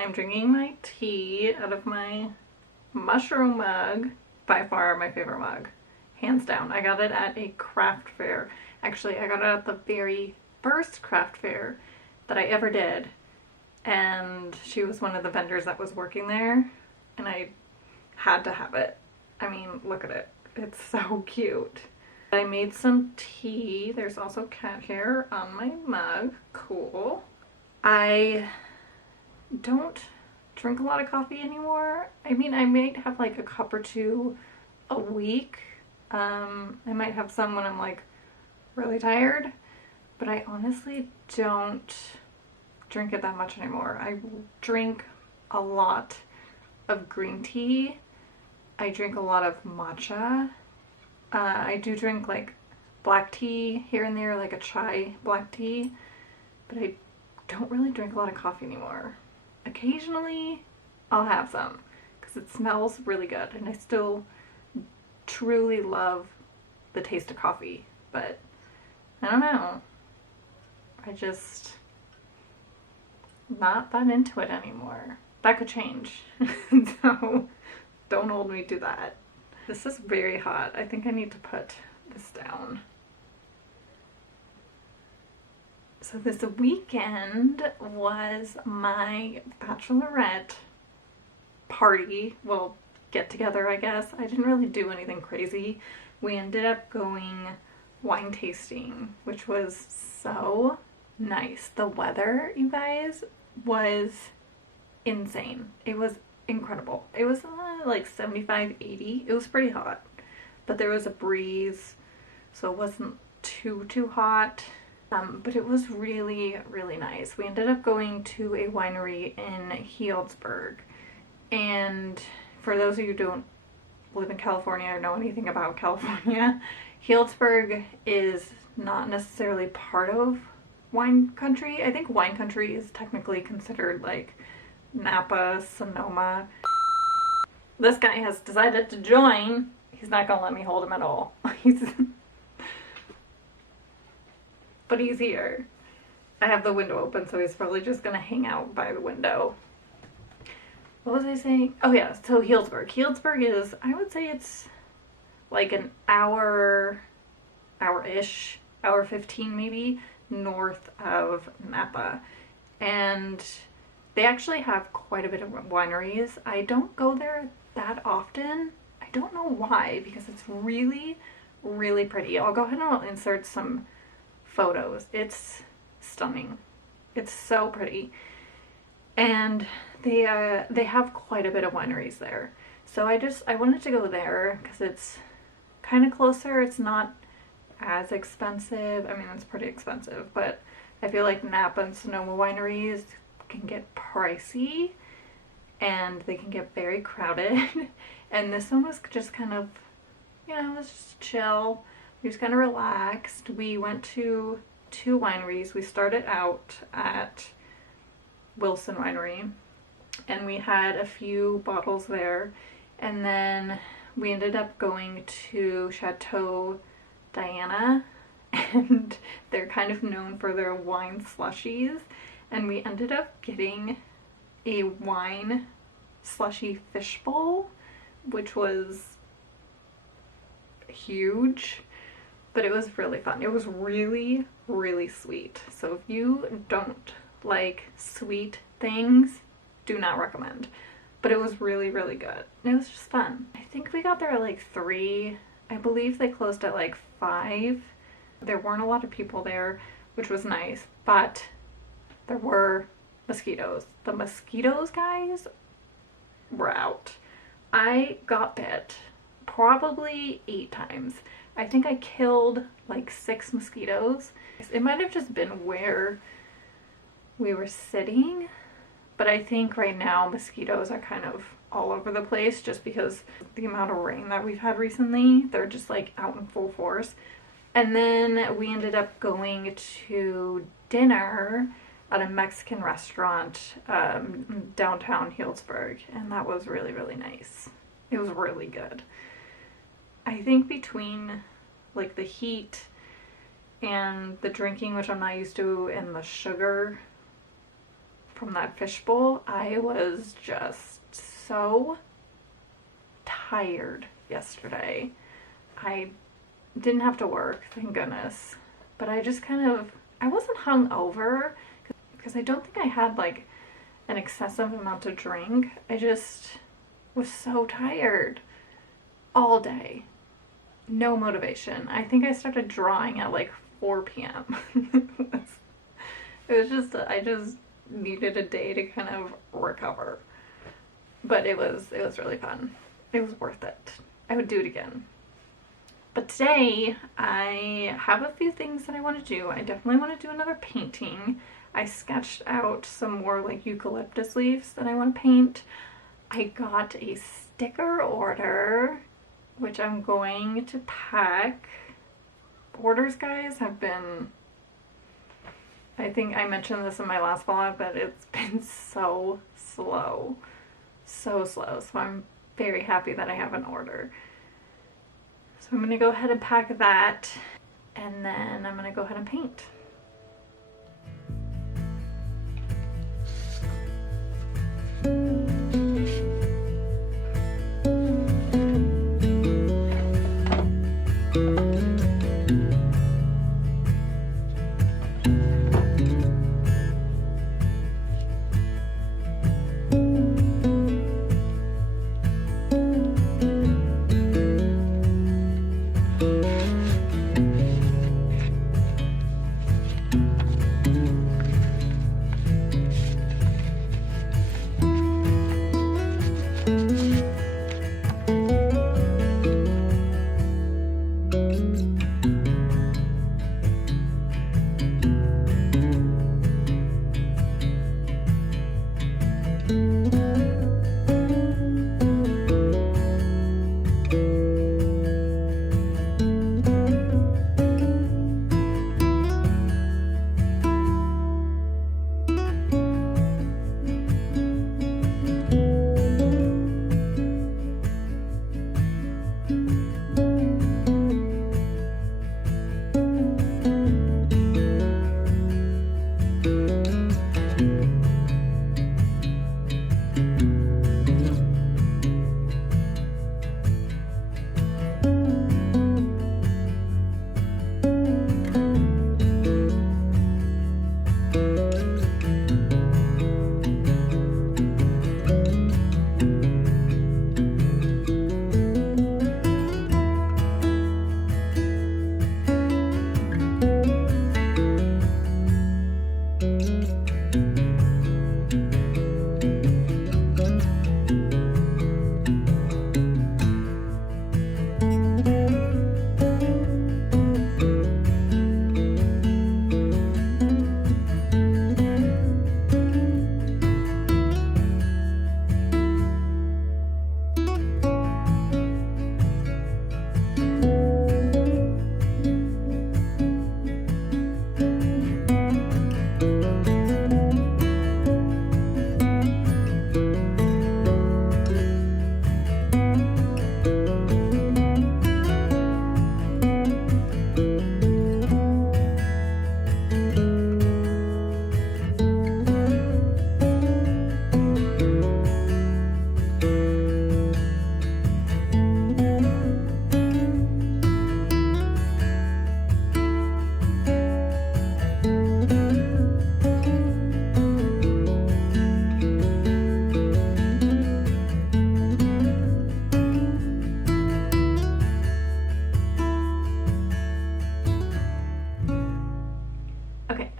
I'm drinking my tea out of my mushroom mug. By far my favorite mug. Hands down. I got it at a craft fair. Actually, I got it at the very first craft fair that I ever did. And she was one of the vendors that was working there. And I had to have it. I mean, look at it. It's so cute. I made some tea. There's also cat hair on my mug. Cool. I don't drink a lot of coffee anymore. I mean, I might have like a cup or two a week. I might have some when I'm like really tired, but I honestly don't drink it that much anymore. I drink a lot of green tea. I drink a lot of matcha. I do drink like black tea here and there, like a chai black tea, but I don't really drink a lot of coffee anymore. Occasionally I'll have some because it smells really good and I still truly love the taste of coffee, but I don't know. I just not that into it anymore. That could change. So don't hold me to that. This is very hot. I think I need to put this down. So this weekend was my bachelorette party. Well, get together, I guess. I didn't really do anything crazy. We ended up going wine tasting, which was so nice. The weather, you guys, was insane. It was incredible. It was like 75, 80. It was pretty hot, but there was a breeze, so it wasn't too hot. But it was really, really nice. We ended up going to a winery in Healdsburg, and for those of you who don't live in California or know anything about California, Healdsburg is not necessarily part of wine country. I think wine country is technically considered like Napa, Sonoma. This guy has decided to join. He's not gonna let me hold him at all. But he's here. I have the window open, so he's probably just gonna hang out by the window. What was I saying? Oh yeah, so Healdsburg. Healdsburg is, I would say it's like an hour-ish, hour 15 maybe, north of Napa. And they actually have quite a bit of wineries. I don't go there that often. I don't know why, because it's really, really pretty. I'll go ahead and I'll insert some photos. It's stunning. It's so pretty. And they have quite a bit of wineries there. So I wanted to go there because it's kind of closer. It's not as expensive. I mean, it's pretty expensive, but I feel like Napa and Sonoma wineries can get pricey and they can get very crowded. And this one was just kind of, you know, it was just chill. We just kind of relaxed. We went to 2 wineries. We started out at Wilson Winery and we had a few bottles there, and then we ended up going to Chateau Diana, and they're kind of known for their wine slushies, and we ended up getting a wine slushy fishbowl, which was huge, but it was really fun. It was really, really sweet. So if you don't like sweet things, do not recommend. But it was really, really good. It was just fun. I think we got there at like 3. I believe they closed at like 5. There weren't a lot of people there, which was nice, but there were mosquitoes. The mosquitoes, guys, were out. I got bit probably 8 times. I think I killed like 6 mosquitoes. It might have just been where we were sitting, but I think right now mosquitoes are kind of all over the place just because the amount of rain that we've had recently. They're just like out in full force. And then we ended up going to dinner at a Mexican restaurant downtown Healdsburg, and that was really, really nice. It was really good. I think between like the heat and the drinking, which I'm not used to, and the sugar from that fishbowl. I was just so tired yesterday. I didn't have to work, thank goodness, but I just I wasn't hungover because I don't think I had like an excessive amount to drink. I just was so tired all day. No motivation. I think I started drawing at like 4 p.m. It was just, I just needed a day to kind of recover. But it was really fun. It was worth it. I would do it again. But today I have a few things that I want to do. I definitely want to do another painting. I sketched out some more like eucalyptus leaves that I want to paint. I got a sticker order, which I'm going to pack. Orders, guys, have been, I think I mentioned this in my last vlog, but it's been so slow. So slow. So I'm very happy that I have an order. So I'm going to go ahead and pack that, and then I'm going to go ahead and paint.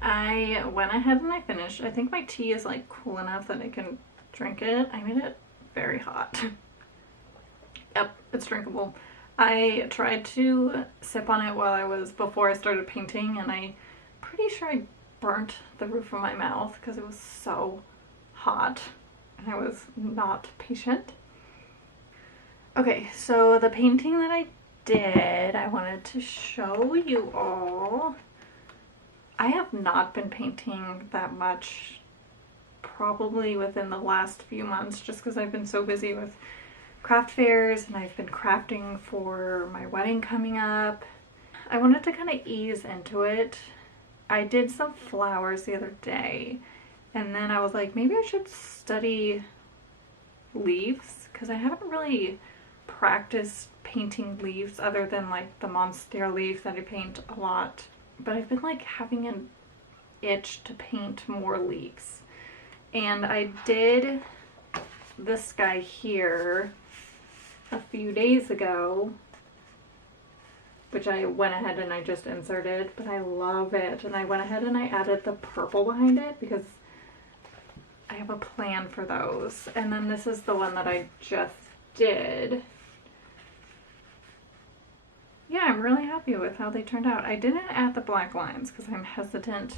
I went ahead and I finished. I think my tea is like cool enough that I can drink it. I made it very hot. Yep, it's drinkable. I tried to sip on it before I started painting, and I'm pretty sure I burnt the roof of my mouth because it was so hot and I was not patient. Okay, so the painting that I did, I wanted to show you all. I have not been painting that much probably within the last few months just because I've been so busy with craft fairs and I've been crafting for my wedding coming up. I wanted to kind of ease into it. I did some flowers the other day And then I was like, maybe I should study leaves, because I haven't really practiced painting leaves other than like the monstera leaf that I paint a lot. But I've been like having an itch to paint more leaves. And I did this guy here a few days ago, which I went ahead and I just inserted, but I love it. And I went ahead and I added the purple behind it because I have a plan for those. And then this is the one that I just did. Yeah, I'm really happy with how they turned out. I didn't add the black lines because I'm hesitant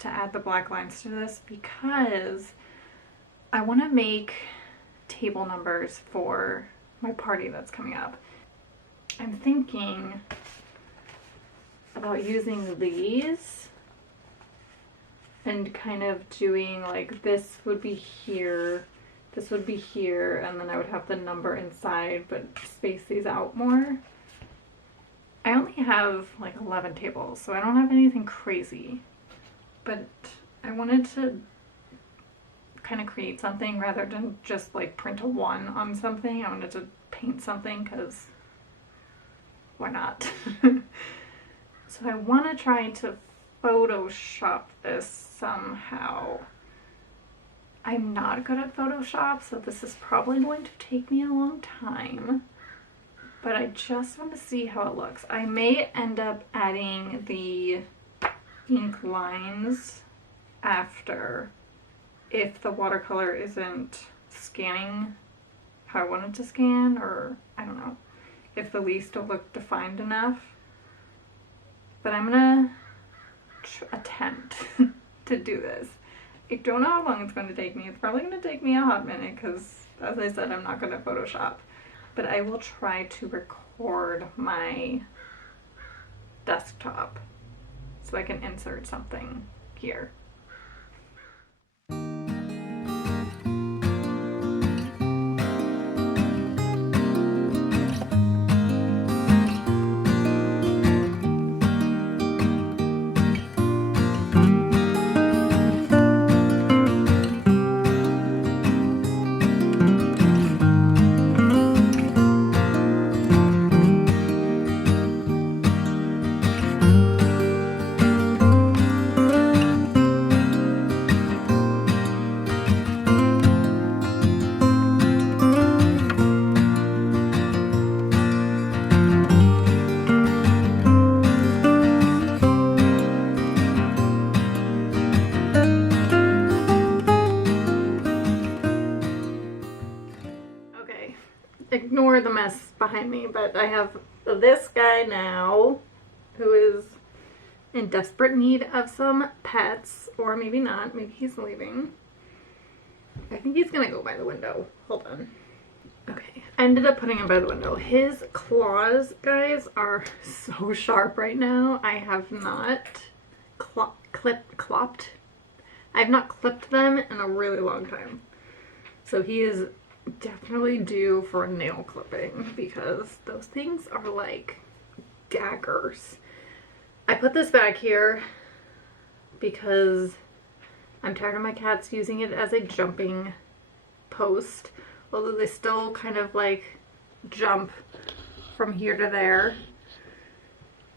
to add the black lines to this because I want to make table numbers for my party that's coming up. I'm thinking about using these and kind of doing like this would be here, this would be here, and then I would have the number inside but space these out more. I only have like 11 tables, so I don't have anything crazy, but I wanted to kind of create something rather than just like print a 1 on something. I wanted to paint something because why not? So I want to try to Photoshop this somehow. I'm not good at Photoshop, so this is probably going to take me a long time. But I just want to see how it looks. I may end up adding the ink lines after if the watercolor isn't scanning how I want it to scan, or I don't know, if the leaves don't look defined enough. But I'm gonna attempt to do this. I don't know how long it's going to take me. It's probably going to take me a hot minute because, as I said, I'm not good at Photoshop. But I will try to record my desktop so I can insert something here. Ignore the mess behind me, but I have this guy now who is in desperate need of some pets, or maybe not, maybe he's leaving. I think he's gonna go by the window. Hold on. Okay, I ended up putting him by the window. His claws, guys, are so sharp right now. I have not clipped. I have not clipped them in a really long time. So he is definitely due for a nail clipping because those things are like daggers. I put this back here because I'm tired of my cats using it as a jumping post, although they still kind of like jump from here to there.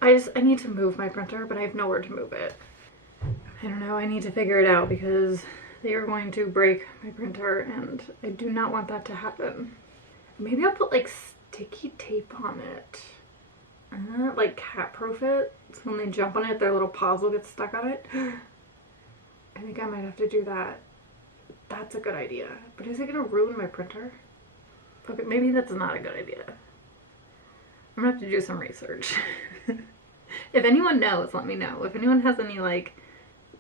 I need to move my printer, but I have nowhere to move it. I don't know, I need to figure it out because they are going to break my printer and I do not want that to happen. Maybe I'll put like sticky tape on it. Like cat proof it. So when they jump on it, their little paws will get stuck on it. I think I might have to do that. That's a good idea. But is it gonna ruin my printer? Okay, maybe that's not a good idea. I'm gonna have to do some research. If anyone knows, let me know. If anyone has any like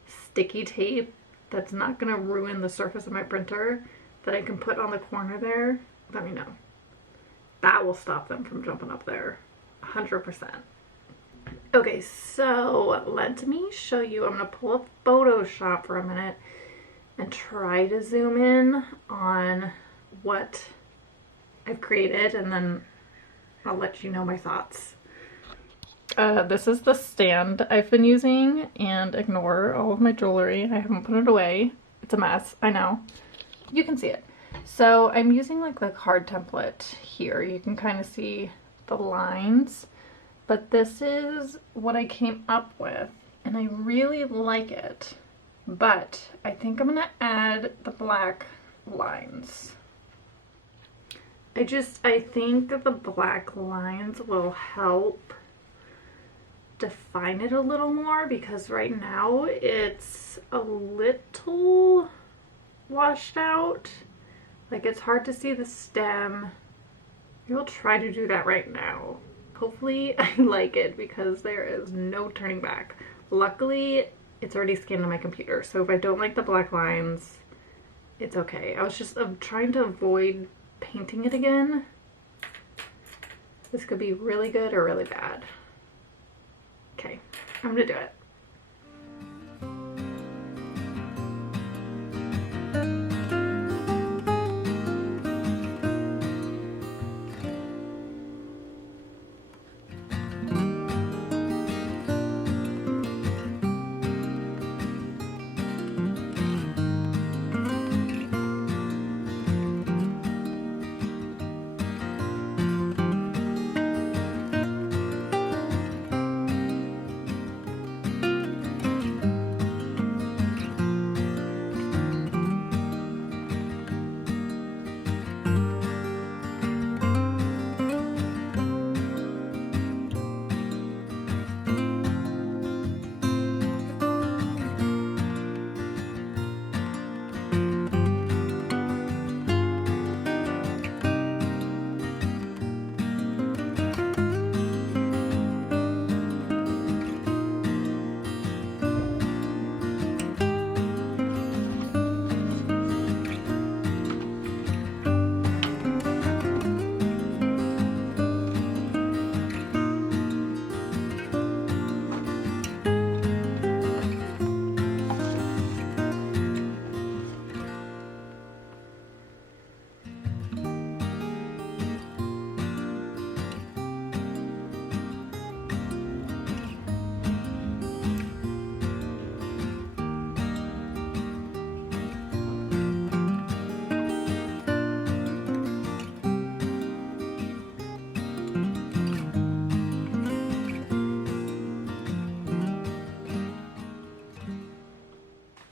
sticky tape that's not gonna ruin the surface of my printer that I can put on the corner there, let me know. That will stop them from jumping up there, 100%. Okay, so let me show you. I'm gonna pull up Photoshop for a minute and try to zoom in on what I've created, and then I'll let you know my thoughts. This is the stand I've been using, and ignore all of my jewelry. I haven't put it away. It's a mess, I know. You can see it. So I'm using like the card template here. You can kind of see the lines, but this is what I came up with and I really like it. But I think I'm gonna add the black lines. I think that the black lines will help define it a little more, because right now it's a little washed out. Like, it's hard to see the stem. We'll try to do that right now. Hopefully I like it, because there is no turning back. Luckily, it's already scanned on my computer, so if I don't like the black lines, it's okay. I was just trying to avoid painting it again. This could be really good or really bad. Okay, I'm gonna do it.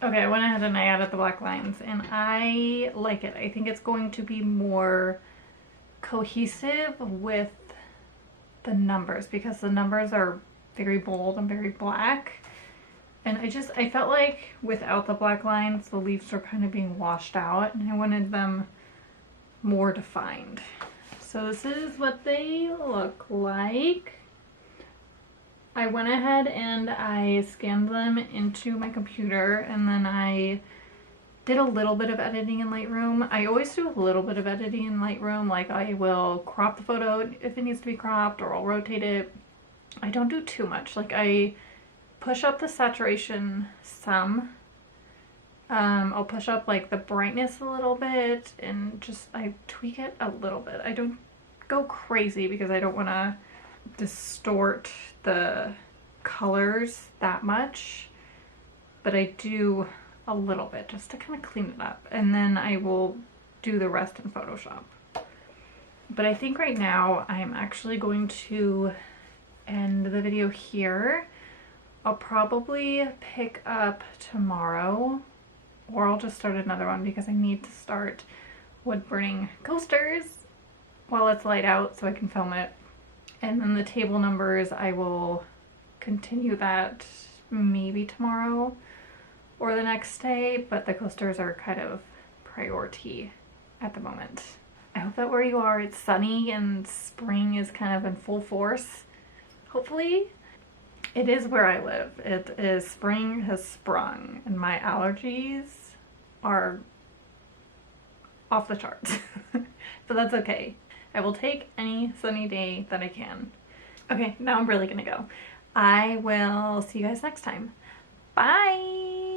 Okay, I went ahead and I added the black lines and I like it. I think it's going to be more cohesive with the numbers, because the numbers are very bold and very black. And I felt like without the black lines, the leaves are kind of being washed out and I wanted them more defined. So this is what they look like. I went ahead and I scanned them into my computer, and then I did a little bit of editing in Lightroom. I always do a little bit of editing in Lightroom, like I will crop the photo if it needs to be cropped, or I'll rotate it. I don't do too much. Like, I push up the saturation some. I'll push up like the brightness a little bit, and just I tweak it a little bit. I don't go crazy because I don't want to distort the colors that much, but I do a little bit just to kind of clean it up, and then I will do the rest in Photoshop. But I think right now I'm actually going to end the video here. I'll probably pick up tomorrow, or I'll just start another one because I need to start wood burning coasters while it's light out so I can film it. And then the table numbers, I will continue that maybe tomorrow or the next day, but the coasters are kind of priority at the moment. I hope that where you are, it's sunny and spring is kind of in full force. Hopefully. It is where I live. It is, spring has sprung and my allergies are off the charts. But that's okay. I will take any sunny day that I can. Okay, now I'm really gonna go. I will see you guys next time. Bye!